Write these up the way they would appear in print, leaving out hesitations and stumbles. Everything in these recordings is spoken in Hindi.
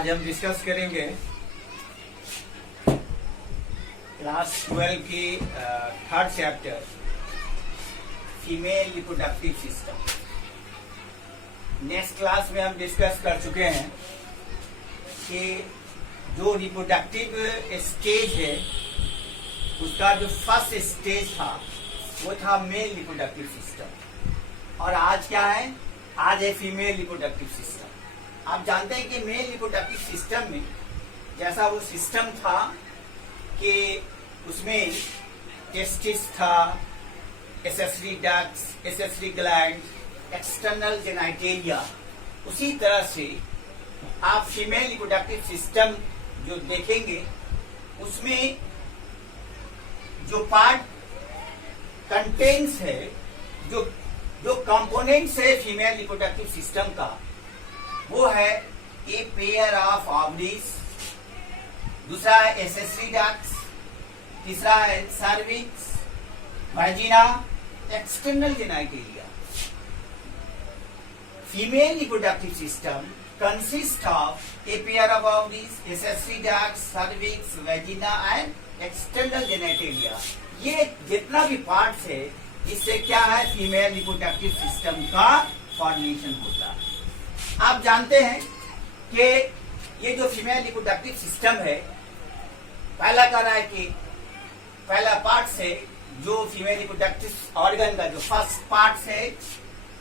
आज हम डिस्कस करेंगे क्लास 12 की third chapter female reproductive system. Next class में हम डिस्कस कर चुके हैं कि जो रिप्रोडक्टिव स्टेज है उसका जो फर्स्ट स्टेज था वो था मेल रिप्रोडक्टिव सिस्टम, और आज क्या है, आज है फीमेल रिप्रोडक्टिव सिस्टम। आप जानते हैं कि मेल रिप्रोडक्टिव सिस्टम में जैसा वो सिस्टम था कि उसमें टेस्टिस था, accessory ducts, accessory gland, external genitalia, उसी तरह से आप फीमेल रिप्रोडक्टिव सिस्टम जो देखेंगे उसमें जो पार्ट कंटेंट्स है, जो कंपोनेंट्स है फीमेल रिप्रोडक्टिव सिस्टम का, वो है ए पेयर ऑफ ऑवरीज, दूसरा है एसेसरी डक्ट्स, तीसरा है cervix, vagina, external genitalia. Female reproductive system consist of a pair of ovaries, accessory ducts, cervix, vagina and external genitalia. ये जितना भी पार्ट्स है इससे क्या है, फीमेल रिप्रोडक्टिव सिस्टम का फॉर्मेशन होता है। आप जानते हैं कि ये जो फीमेल रिप्रोडक्टिव सिस्टम है, पहला कह रहा है कि पहला पार्ट से जो फीमेल रिप्रोडक्टिव ऑर्गन का जो फर्स्ट पार्ट है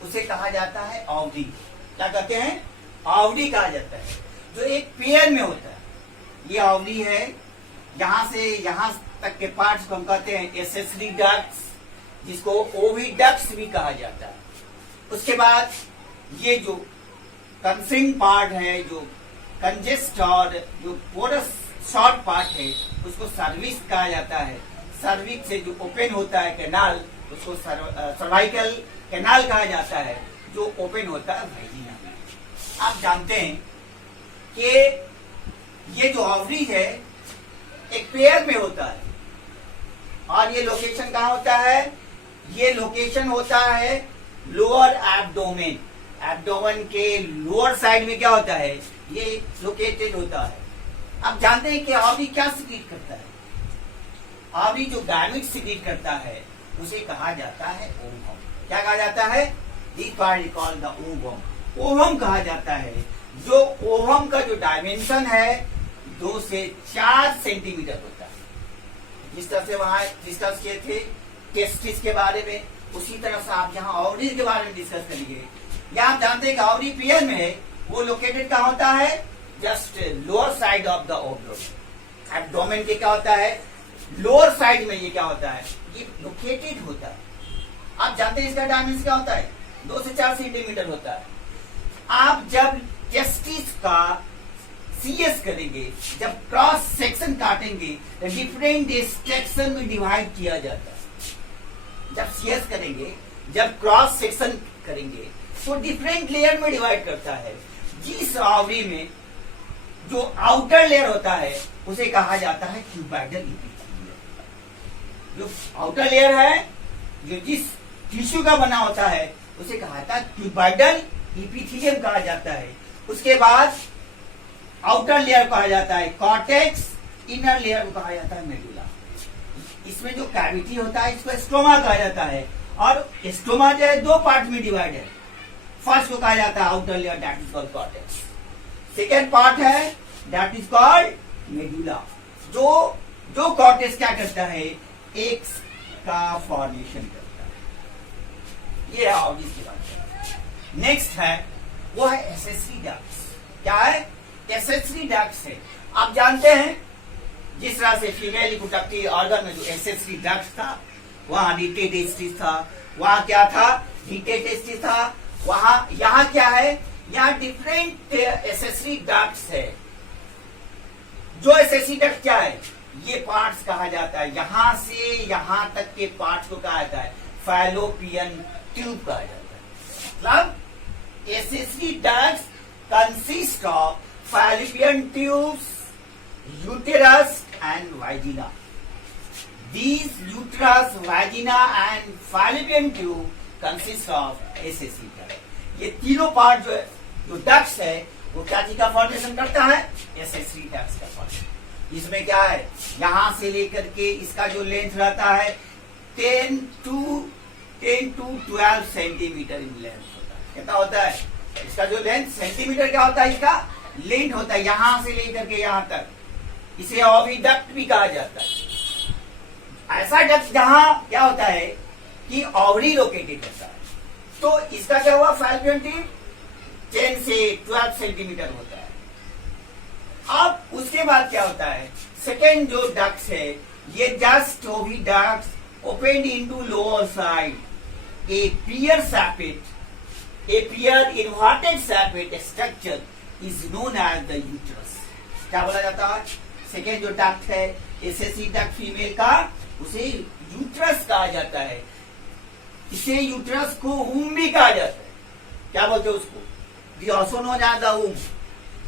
उसे कहा जाता है ऑवरी। क्या कहते हैं? ऑवरी कहा जाता है, जो एक पेयर में होता है। ये ऑवरी है, यहां से यहां तक के पार्ट्स को हम कहते हैं एसेसरी डक्ट्स, जिसको ओविडक्ट्स भी कहा जाता है। उसके बाद ये जो कंसिंग पार्ट है, जो कंजेस्ट और जो पोरस शॉर्ट पार्ट है, उसको सर्विक्स कहा जाता है। सर्विक्स से जो ओपन होता है कैनाल, उसको सर्वाइकल कैनाल कहा जाता है, जो ओपन होता है वाजिना में। आप जानते हैं कि ये जो ऑवरीज है एक पेयर में होता है, और ये लोकेशन कहाँ होता है? ये लोकेशन होता है लोअर एब्डोमेन। एब्डोमेन के लोअर साइड में क्या होता है? ये लोकेटेड होता है। आप जानते हैं कि ऑवरी क्या सिक्रीट करता है? ऑवरी जो गैमेट सिक्रीट करता है उसे कहा जाता है ओवम। क्या कहा जाता है? This part is called the ovum. Ovum कहा जाता है। जो ओवम का जो डायमेंशन है 2 से 4 सेंटीमीटर होता है। जिस तरह से वहां डिस्कस किए थे टेस्टिस के बारे में, उसी तरह से आप यहाँ ऑवरीज के बारे में डिस्कस करेंगे। या आप जानते हैं कि ऑवरी पेयर में है, वो लोकेटेड कहाँ होता है? Just lower side of the ovum. Abdomen के क्या होता है? लोअर साइड में ये क्या होता है? ये लोकेटेड होता है। आप जानते हैं इसका डायमेंशन क्या होता है? 2 से 4 सेंटीमीटर होता है। आप जब टेस्टिस का सीएस करेंगे, जब क्रॉस सेक्शन काटेंगे तो डिफरेंट सेक्शन में डिवाइड किया जाता है। जब सीएस करेंगे, जब क्रॉस सेक्शन करेंगे तो डिफरेंट लेयर में डिवाइड करता है। जिस ऑवरी में जो आउटर लेयर होता है उसे कहा जाता है क्यूबाइडल इपिथेलियम। जो आउटर लेयर है, जो जिस टिश्यू का बना होता है उसे कहा जाता है क्यूबाइडल इपिथेलियम कहा जाता है। उसके बाद आउटर लेयर कहा जाता है कॉर्टेक्स, इनर लेयर को कहा जाता है मेडुला। इसमें जो कैविटी होता है इसको स्टोमा कहा जाता है, और स्टोमा जो है 2 पार्ट में डिवाइड है। फर्स्ट को कहा जाता है outer layer, that is called cortex. Second part है दैट इज कॉल्ड मेडुला। जो कॉर्टेक्स क्या करता है? एग्स का फॉर्मेशन करता है। ये है ऑवरीज की बात। नेक्स्ट है वो है एसेसरी डक्ट्स। क्या है? एसेसरी डक्ट्स है। आप जानते हैं जिस तरह से फीमेल रिप्रोडक्टिव ऑर्गन में जो एसेसरी डक्ट्स था, वहां रीटेड टेस्टिस था, वहां क्या था? रीटेड टेस्टिस था। वहां यहाँ क्या है? यहाँ डिफरेंट एसेसरी डक्ट्स है। जो एसेसरी डक्ट क्या है? ये पार्ट्स कहा जाता है। यहां से यहां तक के पार्ट्स को कहा जाता है फैलोपियन ट्यूब कहा जाता है। मतलब accessory ducts consist of fallopian tubes, uterus and vagina. These uterus, vagina and fallopian tube consist of SSC duct. ये तीनों पार्ट जो डक्ट्स है वो क्या चीज का फॉर्मेशन करता है? एसेसरी डक्ट्स का फॉर्मेशन। इसमें क्या है, यहां से लेकर के इसका जो लेंथ रहता है 10 to 12 सेंटीमीटर इन लेंथ होता है। कितना होता है इसका जो लेंथ? सेंटीमीटर क्या होता है इसका? लेंथ होता है, यहां से लेकर के यहां तक। इसे ओविडक्ट भी कहा जाता है। ऐसा डक्ट जहां क्या होता है कि ओवरी लोकेटेड होता है। तो इसका क्या हुआ? फैल्लोपियन ट्यूब 10 से 12 सेंटीमीटर होता है। अब उसके बाद क्या होता है, सेकेंड जो डक्ट्स है, ये just oviducts opened into lower side, a pear sapid, a pear inverted sapid structure is known as the uterus. क्या बोला जाता है? सेकेंड जो डक्ट है एसएससी डक्ट फीमेल का, उसे यूट्रस कहा जाता है। इसे यूट्रस को ऊम भी कहा जाता है। क्या बोलते हैं उसको? The also known as the womb.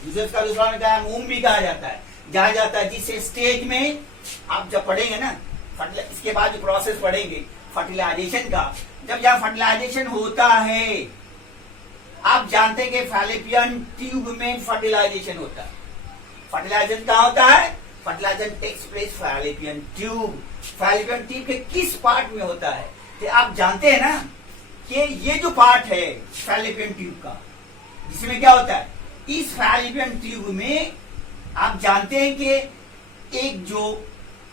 Uterus का दूसरा नाम ऊम भी कहा जाता है। जहां जाता है जिस स्टेज में आप जब पढ़ेंगे ना, इसके बाद जो प्रोसेस पढ़ेंगे फर्टिलाइजेशन का, जब यहाँ फर्टिलाइजेशन होता है, आप जानते हैं कि फैलोपियन ट्यूब में फर्टिलाइजेशन होता है। फर्टिलाइजेशन कहाँ होता है? Fertilisation takes place fallopian tube. Fallopian tube के किस पार्ट में होता है? तो आप जानते हैं ना कि ये जो पार्ट है फैलोपियन ट्यूब का, जिसमें क्या होता है, इस फैलोपियन ट्यूब में आप जानते हैं कि एक जो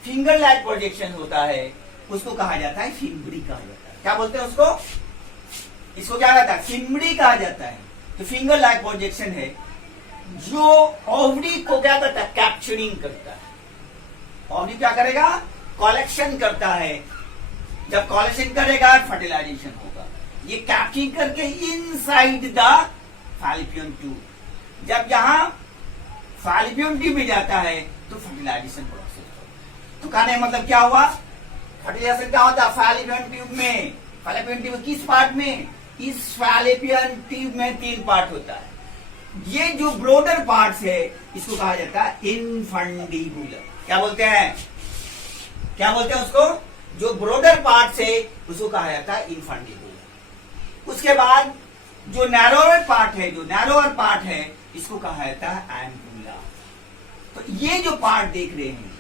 फिंगर लाइक प्रोजेक्शन होता है उसको कहा जाता है फिम्बरी कहा जाता है। क्या बोलते हैं उसको? इसको क्या कहता है? फिम्बरी कहा जाता है। तो फिंगर लाइक प्रोजेक्शन है जो ओवरी को क्या करता है? कैप्चरिंग करता है। ओवरी क्या करेगा? कलेक्शन करता है। जब कलेक्शन करेगा फर्टिलाइजेशन होगा। ये कैप्चरिंग करके इनसाइड द फैलोपियन ट्यूब, जब यहां फैलोपियन ट्यूब में जाता है तो फर्टिलाइजेशन प्रोसेस। तो कहने का मतलब क्या हुआ? फर्टिलाइजेशन क्या होता है? फैलोपियन ट्यूब में। फैलोपियन ट्यूब किस पार्ट में? इस फैलोपियन ट्यूब में 3 पार्ट होता है। ये जो ब्रोडर पार्ट है इसको कहा जाता है इनफंडिबुलर। क्या बोलते हैं? क्या बोलते हैं उसको? जो ब्रोडर पार्ट है उसको कहा जाता है इनफंडिबुलर। उसके बाद जो नैरोअर पार्ट है इसको कहा जाता है एम्पुला। तो ये जो पार्ट देख रहे हैं,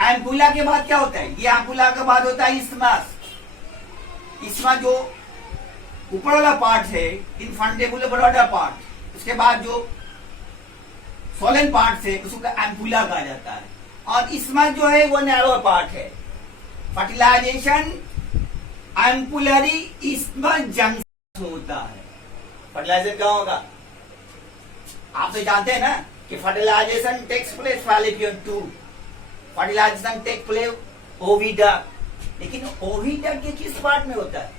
एम्पुला के बाद क्या होता है? ये एम्पुला के बाद होता है इस्मस। इस्मा जो ऊपर वाला पार्ट है, इनफंडिबुलर ब्रोडर पार्ट। उसके बाद जो सोलन पार्ट है उसको एम्पुला कहा जाता है। और इस्मा जो है वो नैरो पार्ट है। फर्टिलाइजेशन एम्पुलरी इस्मस जंक्शन होता है। फर्टिलाइजेशन क्या होगा? आप तो जानते हैं ना कि fertilisation takes place fallopian tube, fertilisation take place oviduct. लेकिन ओविडक्ट के किस पार्ट में होता है?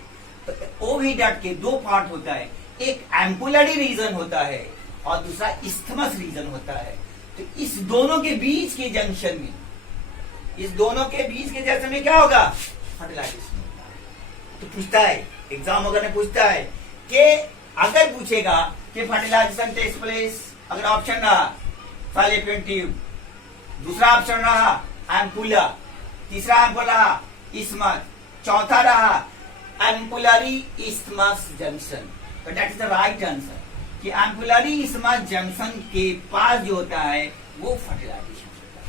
तो ओविडक्ट के 2 पार्ट होता है, एक एम्पुलरी रीजन होता है और दूसरा इस्थमस रीजन होता है। तो इस दोनों के बीच के जंक्शन में, क्या होगा? फर्टिलाइजेशन होता है। तो पूछता है एग्जाम वगैरह में पूछता है कि अगर पूछेगा कि फर्टिलाइजेशन टेक्स प्लेस, अगर ऑप्शन रहा फैलोपियन ट्यूब, दूसरा ऑप्शन रहा एम्पुला, तीसरा एम्पुला रहा इस्मस, चौथा रहा एम्पुलरी इस्मस जंक्शन, तो that is the right answer कि एम्पुलरी इस्मस जंक्शन के पास जो होता है वो फर्टिलाइजेशन होता है।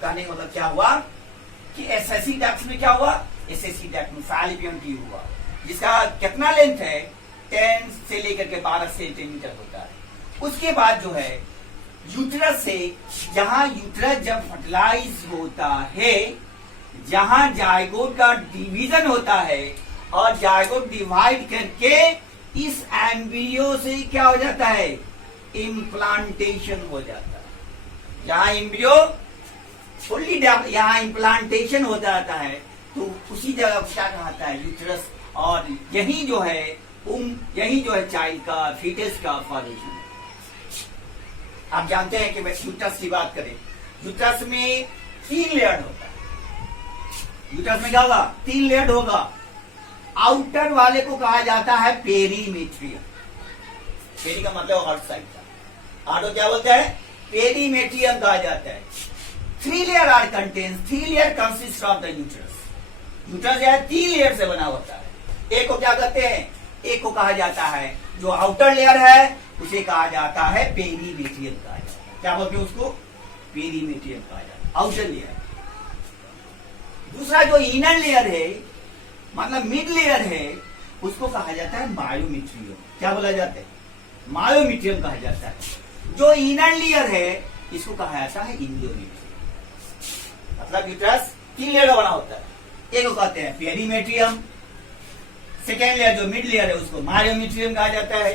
कहने का मतलब क्या हुआ कि एसएससी डक्ट में क्या हुआ? एसएससी डक्ट में फैलोपियन ट्यूब हुआ, जिसका कितना लेंथ है? 10 से लेकर के 12 सेंटीमीटर होता है। उसके बाद जो है यूट्रस से, जहां यूट्रस जब फर्टिलाइज होता है, जहां जायगोट का डिवीजन होता है और जायगोट डिवाइड करके इस एम्ब्रियो से क्या हो जाता है? इम्प्लांटेशन हो जाता है। जहां एम्ब्रियो फुल्ली यहाँ इम्प्लांटेशन हो जाता है तो उसी जगह क्या कहता है? यूट्रस। और यही जो है चाइल्ड का, फीटस का फॉर्मेशन। आप जानते हैं कि यूट्रस की बात करें, यूट्रस में 3 लेयर होता है। यूट्रस में क्या होगा? 3 लेयर होगा। आउटर वाले को कहा जाता है पेरीमेट्रियम। पेरी का मतलब आउटसाइड का, आउटर क्या बोलते हैं? पेरीमेट्रियम कहा जाता है। 3 layer are contains, 3 layer consist of the uterus. Uterus जो है 3 लेयर से बना होता है। एक को क्या कहते हैं? एक को कहा जाता है जो आउटर लेयर है उसे कहा जाता है पेरीमेट्रियम कहा जाता है। क्या बोलते हैं उसको? पेरीमेट्रियम कहा जाता है, आउटर लेयर। दूसरा जो इनर लेयर है मतलब मिड लेयर है उसको कहा जाता है मायोमेट्रियम। क्या बोला जाता है? मायोमेट्रियम कहा जाता है। जो इनर लेयर है इसको कहा जाता है इंडोमेट्रियम। मतलब यूट्रस 3 लेयर बना होता है, एक को कहते हैं पेरीमेट्रियम, सेकेंड लेयर जो मिड लेयर है उसको मायोमेट्रियम कहा जाता है,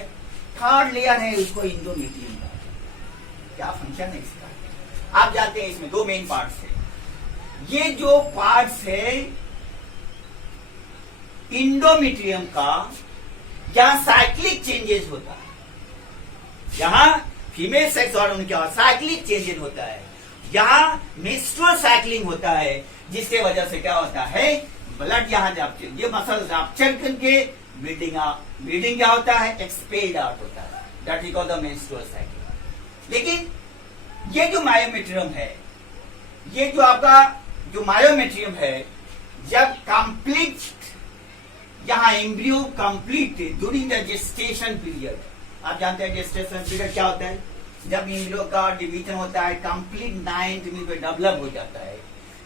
थर्ड लेयर है उसको इंडोमेट्रियम कहा जाता है। क्या फंक्शन है इसका? आप जानते हैं इसमें 2 मेन पार्ट्स है। ये जो पार्ट्स है इंडोमेट्रियम का, जहां साइक्लिक चेंजेस होता है, जहां फीमेल सेक्स हार्मोन क्या साइक्लिक चेंजेस होता है, यहां मेंस्ट्रुअल साइक्लिंग होता है, जिसके वजह से क्या होता है ब्लड यहां रैप्चर, ये मसल रैप्चर करके ब्लीडिंग क्या होता है एक्सपेल्ड आउट होता है, that we call the menstrual cycle. लेकिन ये जो मायोमेट्रियम है, ये जो आपका जो मायोमेट्रियम है, जब कंप्लीट यहां embryo complete during the gestation period, आप जानते हैं जेस्टेशन पीरियड क्या होता है, जब एम्ब्रियो का डिवीजन होता है कंप्लीट 9th वीक में डेवलप हो जाता है,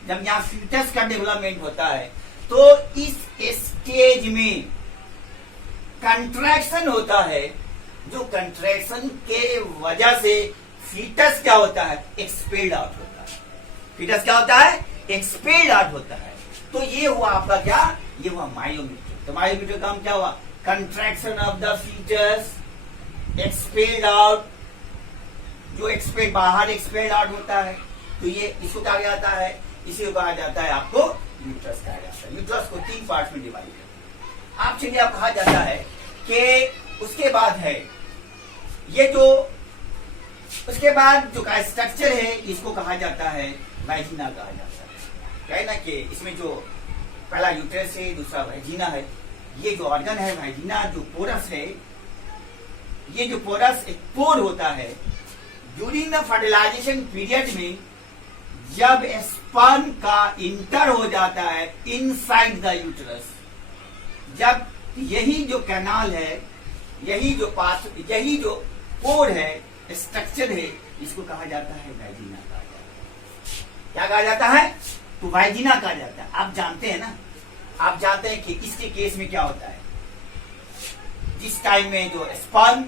जब यहाँ फीटस का डेवलपमेंट होता है, तो इस स्टेज में कंट्रैक्शन होता है, जो कंट्रैक्शन के वजह से फीटस क्या होता है एक्सपेल्ड आउट होता है। फीटस क्या होता है एक्सपेल्ड आउट होता है। तो ये हुआ आपका क्या, ये हुआ मायोमेट्रियम। तो मायोमेट्रियम का काम क्या हुआ, contraction of the foetus, expelled out, जो एक्सपेल्ड बाहर एक्सपेल्ड आउट होता है, तो ये इसको कहा जाता है, इसी को कहा जाता है आपको यूट्रस कहा जाता है। यूट्रस को 3 पार्ट्स में डिवाइड है। आप चलिए आप कहा जाता है कि उसके बाद है ये जो, उसके बाद जो का स्ट्रक्चर है इसको कहा जाता है वाजिना कहा जाता है। क्या है ना कि इसमें जो पहला यूट्रस है, दूसरा वाजिना है। ये जो ऑर्गन है वाजिना, जो पोरस है, ये जो पोरस एक पोर होता है, ड्यूरिंग द फर्टिलाइजेशन पीरियड में जब स्पर्म का इंटर हो जाता है इनसाइड द यूट्रस, जब यही जो कैनाल है, यही जो पास, यही जो पोर है, स्ट्रक्चर है, इसको कहा जाता है वाजिना कहा जाता है। क्या कहा जाता है? तो वाजिना कहा जाता है। आप जानते हैं ना, आप जानते हैं कि इसके केस में क्या होता है, जिस टाइम में जो स्पर्म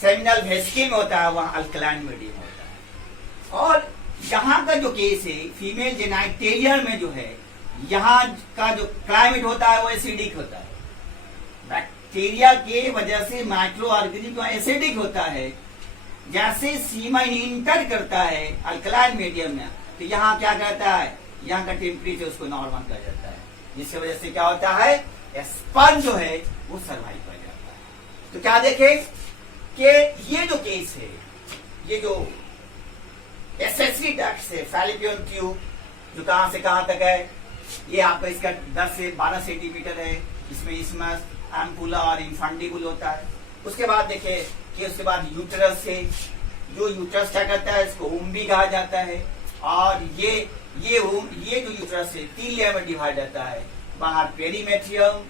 सेमिनल वेसिकल में होता है वहां अल्कलाइन मीडियम होता है, और यहाँ का जो केस है फीमेल जेनाइटेरियल में जो है, यहाँ का जो क्लाइमेट होता है वो एसिडिक होता है। बैक्टीरिया के वजह से माइक्रो ऑर्गेनिज्म एसिडिक होता है। जैसे सीमेन इंटर करता है अल्कलाइन मीडियम में, तो यहाँ क्या करता है, यहाँ का टेम्परेचर उसको नॉर्मल कर जाता है, जिसकी वजह से क्या होता है स्पर्म जो है वो सर्वाइव कर जाता है। तो क्या देखे कि ये जो केस है, ये जो एसेसरी डक्ट से फैलोपियन ट्यूब जो कहां से कहां तक है, ये आपका इसका 10 से 12 सेंटीमीटर है। इसमें इसमस, एम्पुला और इंफंडिबुल होता है। उसके बाद देखिए कि उसके बाद यूट्रस है, जो यूट्रस क्या करता है, इसको वूम भी कहा जाता है। और ये जो यूट्रस है 3 लेयर में डिवाइड होता है, बाहर पेरीमेट्रियम,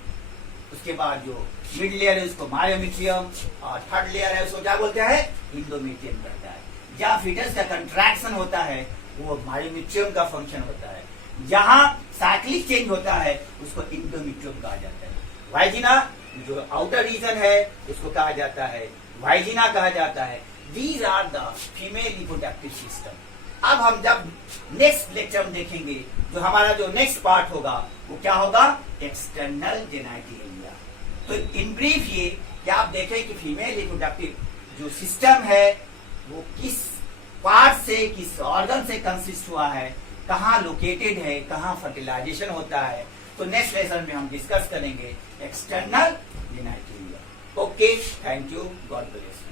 उसके बाद जो मिड लेयर है उसको मायोमेट्रियम, और थर्ड लेयर है उसको क्या बोलते हैं इंडोमेट्रियम करता है। जहाँ फीटस का कंट्रैक्शन होता है वो मायोमेट्रियम का फंक्शन होता है। जहाँ साइक्लिक चेंज होता है उसको इंडोमेट्रियम कहा जाता है। वाजिना जो आउटर रीजन है उसको कहा जाता है वाजिना कहा जाता है। These are the female reproductive system. अब हम जब नेक्स्ट लेक्चर में देखेंगे, जो हमारा जो नेक्स्ट पार्ट होगा वो क्या होगा, एक्सटर्नल जेनाइटेरिया। तो इन ब्रीफ ये कि आप देखें कि फीमेल रिप्रोडक्टिव जो सिस्टम है वो किस पार्ट से, किस ऑर्गन से कंसिस्ट हुआ है, कहाँ लोकेटेड है, कहाँ फर्टिलाइजेशन होता है। तो नेक्स्ट लेसन में हम डिस्कस करेंगे external genitalia. Okay, thank you, God bless.